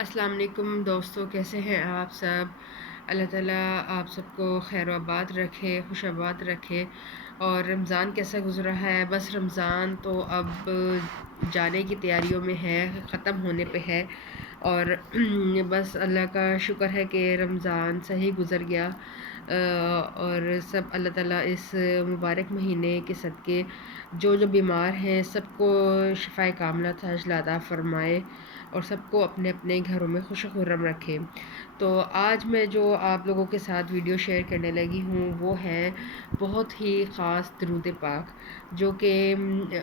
السلام علیکم دوستوں، کیسے ہیں آپ سب؟ اللہ تعالیٰ آپ سب کو خیر و آباد رکھے، خوش آباد رکھے۔ اور رمضان کیسا گزرا ہے؟ بس رمضان تو اب جانے کی تیاریوں میں ہے، ختم ہونے پہ ہے، اور بس اللہ کا شکر ہے کہ رمضان صحیح گزر گیا۔ اور سب اللہ تعالیٰ اس مبارک مہینے کے صدقے جو بیمار ہیں سب کو شفائے کاملہ عاجلہ عطا فرمائے، اور سب کو اپنے اپنے گھروں میں خوش و خرم رکھے۔ تو آج میں جو آپ لوگوں کے ساتھ ویڈیو شیئر کرنے لگی ہوں وہ ہے بہت ہی خاص درود پاک، جو کہ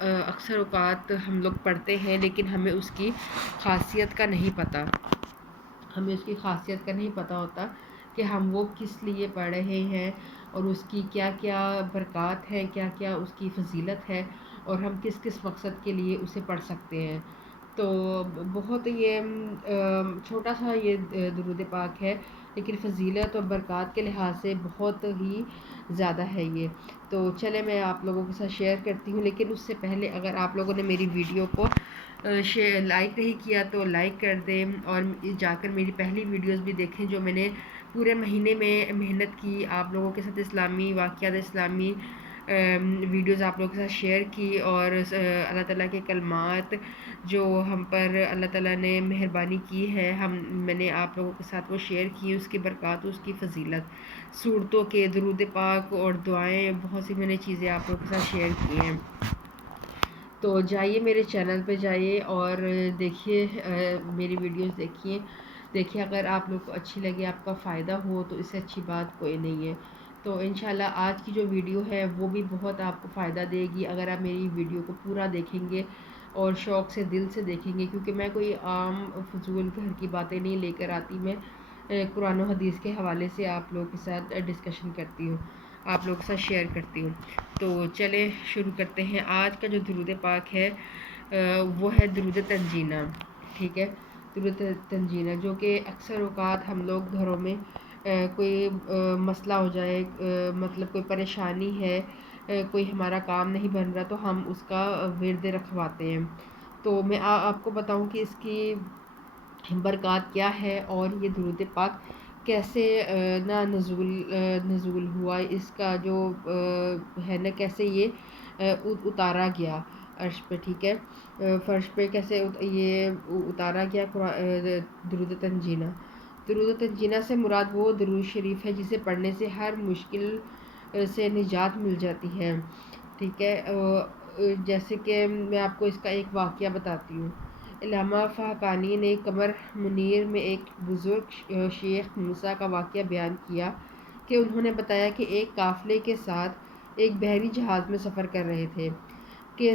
اکثر اوقات ہم لوگ پڑھتے ہیں لیکن ہمیں اس کی خاصیت کا نہیں پتہ۔ ہمیں اس کی خاصیت کا نہیں پتہ ہوتا کہ ہم وہ کس لیے پڑھ رہے ہیں، اور اس کی کیا کیا برکات ہیں، کیا کیا اس کی فضیلت ہے، اور ہم کس کس مقصد کے لیے اسے پڑھ سکتے ہیں۔ تو بہت یہ چھوٹا سا یہ درود پاک ہے، لیکن فضیلت اور برکات کے لحاظ سے بہت ہی زیادہ ہے یہ۔ تو چلے میں آپ لوگوں کے ساتھ شیئر کرتی ہوں، لیکن اس سے پہلے اگر آپ لوگوں نے میری ویڈیو کو لائک نہیں کیا تو لائک کر دیں، اور جا کر میری پہلی ویڈیوز بھی دیکھیں جو میں نے پورے مہینے میں محنت کی، آپ لوگوں کے ساتھ اسلامی واقعات، اسلامی ویڈیوز آپ لوگوں کے ساتھ شیئر کی، اور اللہ تعالیٰ کے کلمات جو ہم پر اللہ تعالیٰ نے مہربانی کی ہے، میں نے آپ لوگوں کے ساتھ وہ شیئر کی، اس کی برکات، اس کی فضیلت، صورتوں کے درود پاک اور دعائیں، بہت سی میں نے چیزیں آپ لوگوں کے ساتھ شیئر کی ہیں۔ تو جائیے میرے چینل پہ جائیے اور دیکھیے، میری ویڈیوز دیکھیے اگر آپ لوگ کو اچھی لگے، آپ کا فائدہ ہو، تو اس سے اچھی بات کوئی نہیں ہے۔ تو انشاءاللہ آج کی جو ویڈیو ہے وہ بھی بہت آپ کو فائدہ دے گی اگر آپ میری ویڈیو کو پورا دیکھیں گے اور شوق سے، دل سے دیکھیں گے، کیونکہ میں کوئی عام فضول گھر کی باتیں نہیں لے کر آتی، میں قرآن و حدیث کے حوالے سے آپ لوگوں کے ساتھ ڈسکشن کرتی ہوں، آپ لوگوں کے ساتھ شیئر کرتی ہوں۔ تو چلیں شروع کرتے ہیں۔ آج کا جو درود پاک ہے وہ ہے درود تنجینہ، ٹھیک ہے؟ درود تنجینہ جو کہ اکثر اوقات ہم لوگ گھروں میں کوئی مسئلہ ہو جائے، مطلب کوئی پریشانی ہے، کوئی ہمارا کام نہیں بن رہا، تو ہم اس کا ورد رکھواتے ہیں۔ تو میں آپ کو بتاؤں کہ اس کی برکات کیا ہے، اور یہ درود پاک کیسے نزول ہوا، اس کا جو ہے نا، کیسے یہ اتارا گیا عرش پہ، ٹھیک ہے؟ فرش پہ کیسے یہ اتارا گیا درود تنجینہ۔ درود تنجینہ سے مراد وہ درود شریف ہے جسے پڑھنے سے ہر مشکل سے نجات مل جاتی ہے، ٹھیک ہے؟ جیسے کہ میں آپ کو اس کا ایک واقعہ بتاتی ہوں۔ علامہ فاقانی نے قمر منیر میں ایک بزرگ شیخ موسیٰ کا واقعہ بیان کیا کہ انہوں نے بتایا کہ ایک قافلے کے ساتھ ایک بحری جہاز میں سفر کر رہے تھے کہ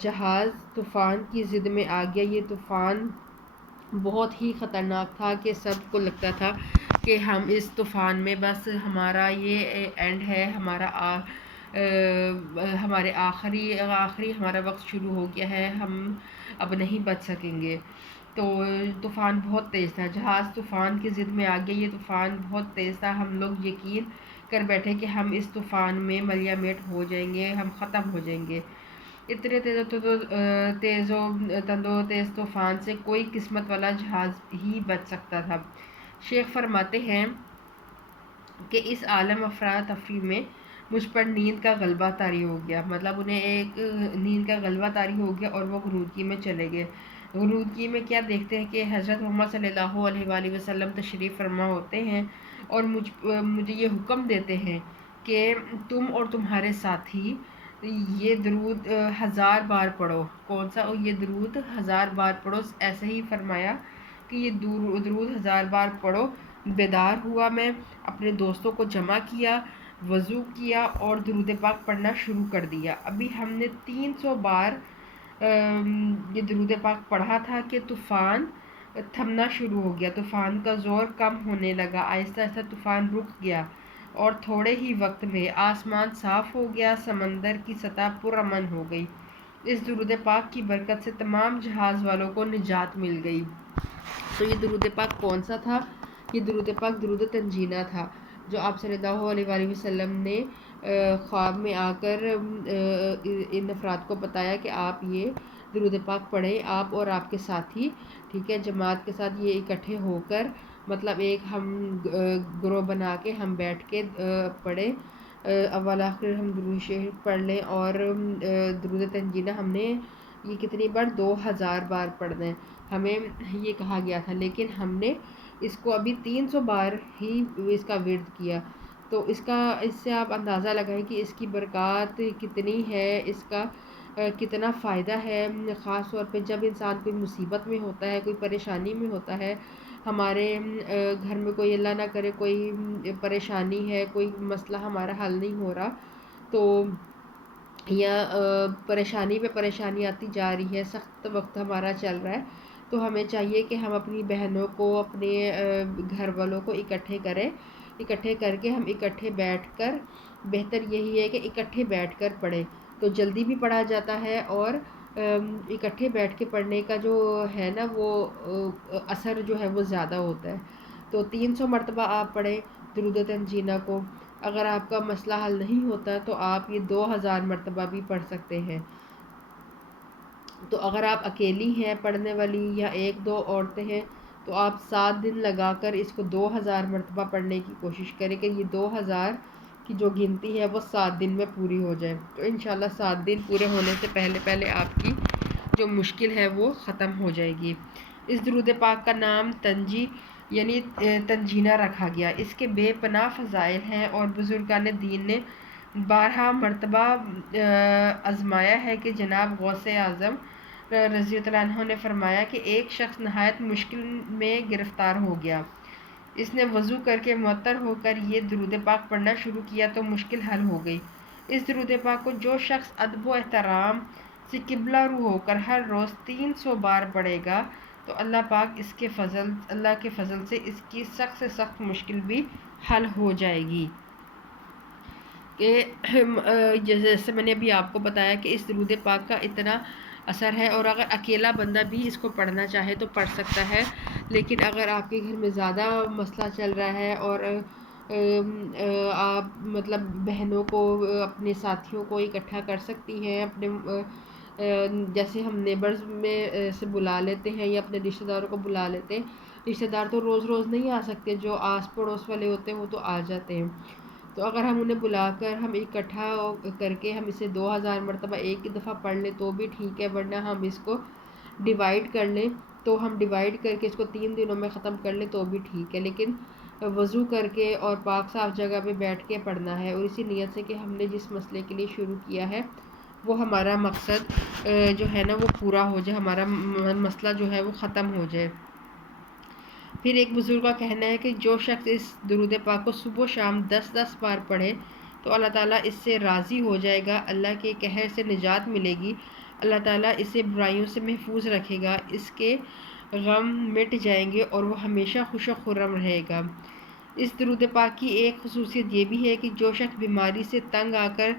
جہاز طوفان کی زد میں آ گیا۔ یہ طوفان بہت ہی خطرناک تھا کہ سب کو لگتا تھا کہ ہم اس طوفان میں بس ہمارا یہ اینڈ ہے، ہمارے آخری ہمارا وقت شروع ہو گیا ہے، ہم اب نہیں بچ سکیں گے۔ تو طوفان بہت تیز تھا، جہاز طوفان کی زد میں آ گیا، یہ طوفان بہت تیز تھا، ہم لوگ یقین کر بیٹھے کہ ہم اس طوفان میں ملیا میٹ ہو جائیں گے، ہم ختم ہو جائیں گے۔ اتنے تیز طوفان سے کوئی قسمت والا جہاز ہی بچ سکتا تھا۔ شیخ فرماتے ہیں کہ اس عالم افراتفری میں مجھ پر نیند کا غلبہ طاری ہو گیا، مطلب انہیں ایک نیند کا غلبہ طاری ہو گیا اور وہ غنودگی میں چلے گئے۔ غنودگی میں کیا دیکھتے ہیں کہ حضرت محمد صلی اللہ علیہ وآلہ وسلم تشریف فرما ہوتے ہیں اور مجھے یہ حکم دیتے ہیں کہ تم اور تمہارے ساتھی یہ درود 1000 بار پڑھو۔ کون سا؟ یہ درود 1000 بار پڑھو۔ ایسے ہی فرمایا کہ یہ درود 1000 بار پڑھو۔ بیدار ہوا میں، اپنے دوستوں کو جمع کیا، وضو کیا اور درود پاک پڑھنا شروع کر دیا۔ ابھی ہم نے 300 بار یہ درود پاک پڑھا تھا کہ طوفان تھمنا شروع ہو گیا، طوفان کا زور کم ہونے لگا، آہستہ آہستہ طوفان رک گیا، اور تھوڑے ہی وقت میں آسمان صاف ہو گیا، سمندر کی سطح پرامن ہو گئی۔ اس درود پاک کی برکت سے تمام جہاز والوں کو نجات مل گئی۔ تو یہ درود پاک کون سا تھا؟ یہ درود پاک درود تنجینہ تھا، جو آپ صلی اللہ علیہ وآلہ وسلم نے خواب میں آ کر ان افراد کو بتایا کہ آپ یہ درود پاک پڑھیں آپ اور آپ کے ساتھی، ٹھیک ہے، جماعت کے ساتھ یہ اکٹھے ہو کر، مطلب ایک ہم گروہ بنا کے ہم بیٹھ کے پڑھیں، اول آخر ہم درود شریف پڑھ لیں، اور درود تنجینہ ہم نے یہ کتنی بار 2000 بار پڑھنا ہے، ہمیں یہ کہا گیا تھا، لیکن ہم نے اس کو ابھی 300 بار ہی اس کا ورد کیا، تو اس سے آپ اندازہ لگائیں کہ اس کی برکات کتنی ہے، اس کا کتنا فائدہ ہے، خاص طور پہ جب انسان کوئی مصیبت میں ہوتا ہے، کوئی پریشانی میں ہوتا ہے، ہمارے گھر میں کوئی اللہ نہ کرے کوئی پریشانی ہے، کوئی مسئلہ ہمارا حل نہیں ہو رہا، تو یا پریشانی پہ پریشانی آتی جا رہی ہے، سخت وقت ہمارا چل رہا ہے، تو ہمیں چاہیے کہ ہم اپنی بہنوں کو، اپنے گھر والوں کو اکٹھے کریں، اکٹھے کر کے ہم اکٹھے بیٹھ کر، بہتر یہی ہے کہ اکٹھے بیٹھ کر پڑھیں، تو جلدی بھی پڑھا جاتا ہے، اور اکٹھے بیٹھ کے پڑھنے کا جو ہے نا وہ اثر جو ہے وہ زیادہ ہوتا ہے، تو 300 مرتبہ آپ پڑھیں درود تنجینہ کو، اگر آپ کا مسئلہ حل نہیں ہوتا تو آپ یہ 2000 مرتبہ بھی پڑھ سکتے ہیں، تو اگر آپ اکیلی ہیں پڑھنے والی یا ایک دو عورتیں ہیں تو آپ 7 دن لگا کر اس کو 2000 مرتبہ پڑھنے کی کوشش کریں کہ یہ 2000 کی جو گنتی ہے وہ 7 دن میں پوری ہو جائے، تو انشاءاللہ 7 دن پورے ہونے سے پہلے پہلے آپ کی جو مشکل ہے وہ ختم ہو جائے گی۔ اس درود پاک کا نام تنجی یعنی تنجینہ رکھا گیا، اس کے بے پناہ فضائل ہیں، اور بزرگان دین نے 12 مرتبہ آزمایا ہے کہ جناب غوث اعظم رضی اللہ عنہ نے فرمایا کہ ایک شخص نہایت مشکل میں گرفتار ہو گیا، اس نے وضو کر کے معطر ہو کر یہ درود پاک پڑھنا شروع کیا تو مشکل حل ہو گئی۔ اس درود پاک کو جو شخص ادب و احترام سے قبلہ رو ہو کر ہر روز 300 بار پڑھے گا تو اللہ کے فضل سے اس کی سخت سے سخت مشکل بھی حل ہو جائے گی، کہ جیسے میں نے ابھی آپ کو بتایا کہ اس درود پاک کا اتنا اثر ہے، اور اگر اکیلا بندہ بھی اس کو پڑھنا چاہے تو پڑھ سکتا ہے، لیکن اگر آپ کے گھر میں زیادہ مسئلہ چل رہا ہے اور آپ مطلب بہنوں کو، اپنے ساتھیوں کو اکٹھا کر سکتی ہیں، اپنے جیسے ہم نیبرز میں سے بلا لیتے ہیں یا اپنے رشتہ داروں کو بلا لیتے ہیں، رشتہ دار تو روز روز نہیں آ سکتے، جو آس پڑوس والے ہوتے ہیں وہ تو آ جاتے ہیں، تو اگر ہم انہیں بلا کر ہم اکٹھا کر کے ہم اسے 2000 مرتبہ ایک ہی دفعہ پڑھ لیں تو بھی ٹھیک ہے، ورنہ ہم اس کو ڈیوائڈ کر لیں تو ہم ڈیوائڈ کر کے اس کو 3 دنوں میں ختم کر لیں تو بھی ٹھیک ہے، لیکن وضو کر کے اور پاک صاف جگہ پہ بیٹھ کے پڑھنا ہے، اور اسی نیت سے کہ ہم نے جس مسئلے کے لیے شروع کیا ہے وہ ہمارا مقصد جو ہے نا وہ پورا ہو جائے، ہمارا مسئلہ جو ہے وہ ختم ہو جائے۔ پھر ایک بزرگ کا کہنا ہے کہ جو شخص اس درود پاک کو صبح و شام 10 بار پڑھے تو اللہ تعالیٰ اس سے راضی ہو جائے گا، اللہ کے قہر سے نجات ملے گی، اللہ تعالیٰ اسے برائیوں سے محفوظ رکھے گا، اس کے غم مٹ جائیں گے اور وہ ہمیشہ خوش و خرم رہے گا۔ اس درود پاک کی ایک خصوصیت یہ بھی ہے کہ جو شخص بیماری سے تنگ آ کر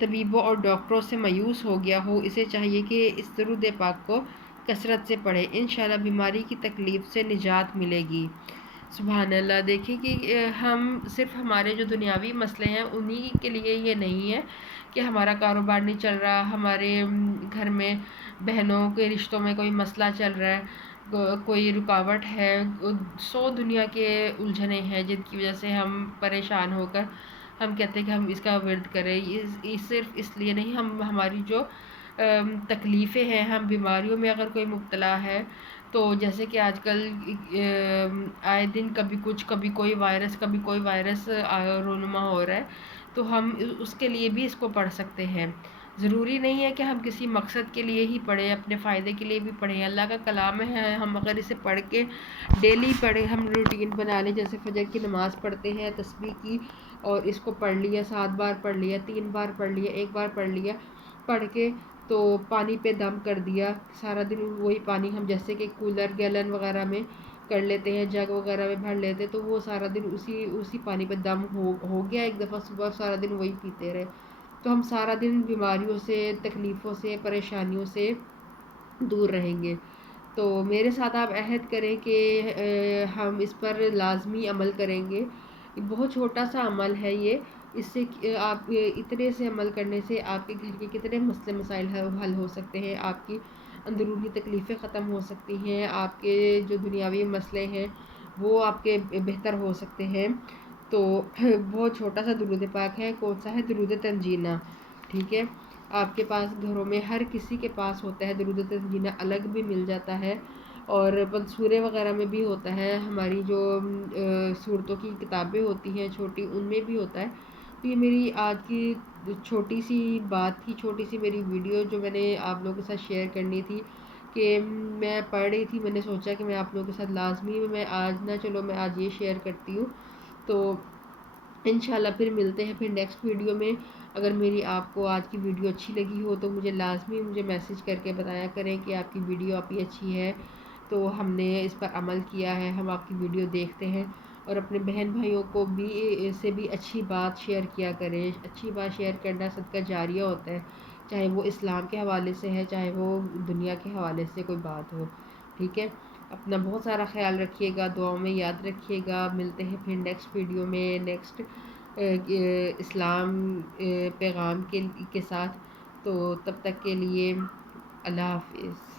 طبیبوں اور ڈاکٹروں سے مایوس ہو گیا ہو، اسے چاہیے کہ اس درود پاک کو کثرت سے پڑھے، انشاءاللہ بیماری کی تکلیف سے نجات ملے گی۔ سبحان اللہ، دیکھیں کہ ہم صرف ہمارے جو دنیاوی مسئلے ہیں انہی کے لیے یہ نہیں ہے کہ ہمارا کاروبار نہیں چل رہا، ہمارے گھر میں بہنوں کے رشتوں میں کوئی مسئلہ چل رہا ہے، کوئی رکاوٹ ہے، 100 دنیا کے الجھنیں ہیں جن کی وجہ سے ہم پریشان ہو کر ہم کہتے ہیں کہ ہم اس کا ورد کریں، صرف اس لیے نہیں، ہماری جو تکلیفیں ہیں، ہم بیماریوں میں اگر کوئی مبتلا ہے تو جیسے کہ آج کل آئے دن کبھی کوئی وائرس رونما ہو رہا ہے، تو ہم اس کے لیے بھی اس کو پڑھ سکتے ہیں، ضروری نہیں ہے کہ ہم کسی مقصد کے لیے ہی پڑھیں، اپنے فائدے کے لیے بھی پڑھیں، اللہ کا کلام ہے، ہم اگر اسے پڑھ کے ڈیلی پڑھیں، ہم روٹین بنا لیں، جیسے فجر کی نماز پڑھتے ہیں تسبیح کی اور اس کو پڑھ لیا، 7 بار پڑھ لیا، 3 بار پڑھ لیا، 1 بار پڑھ لیا، پڑھ کے تو پانی پہ دم کر دیا، سارا دن وہی پانی ہم جیسے کہ کولر گیلن وغیرہ میں کر لیتے ہیں، جگ وغیرہ میں بھر لیتے ہیں، تو وہ سارا دن اسی پانی پہ دم ہو گیا ایک دفعہ، صبح سارا دن وہی پیتے رہے، تو ہم سارا دن بیماریوں سے، تکلیفوں سے، پریشانیوں سے دور رہیں گے۔ تو میرے ساتھ آپ عہد کریں کہ ہم اس پر لازمی عمل کریں گے، بہت چھوٹا سا عمل ہے یہ، اس سے آپ اتنے سے عمل کرنے سے آپ کے گھر کے کتنے مسئلے مسائل حل ہو سکتے ہیں، آپ کی اندرونی تکلیفیں ختم ہو سکتی ہیں، آپ کے جو دنیاوی مسئلے ہیں وہ آپ کے بہتر ہو سکتے ہیں۔ تو بہت چھوٹا سا درود پاک ہے، کون سا ہے؟ درود تنجینہ، ٹھیک ہے؟ آپ کے پاس گھروں میں ہر کسی کے پاس ہوتا ہے، درود تنجینہ الگ بھی مل جاتا ہے اور منصورے وغیرہ میں بھی ہوتا ہے، ہماری جو صورتوں کی کتابیں ہوتی ہیں چھوٹی، ان میں بھی ہوتا ہے۔ تو یہ میری آج کی چھوٹی سی بات تھی، چھوٹی سی میری ویڈیو جو میں نے آپ لوگوں کے ساتھ شیئر کرنی تھی، کہ میں پڑھ رہی تھی، میں نے سوچا کہ میں آپ لوگوں کے ساتھ لازمی میں آج نہ چلو میں آج یہ شیئر کرتی ہوں۔ تو انشاءاللہ پھر ملتے ہیں پھر نیکسٹ ویڈیو میں۔ اگر میری آپ کو آج کی ویڈیو اچھی لگی ہو تو مجھے لازمی میسج کر کے بتایا کریں کہ آپ کی ویڈیو آپ کی اچھی ہے، تو ہم نے اس پر عمل کیا ہے، ہم آپ کی ویڈیو دیکھتے ہیں، اور اپنے بہن بھائیوں کو بھی سے بھی اچھی بات شیئر کیا کریں۔ اچھی بات شیئر کرنا صدقہ جاریہ ہوتا ہے، چاہے وہ اسلام کے حوالے سے ہے، چاہے وہ دنیا کے حوالے سے کوئی بات ہو، ٹھیک ہے؟ اپنا بہت سارا خیال رکھیے گا، دعاؤں میں یاد رکھیے گا۔ ملتے ہیں پھر نیکسٹ ویڈیو میں نیکسٹ اسلام پیغام کے ساتھ۔ تو تب تک کے لیے اللہ حافظ۔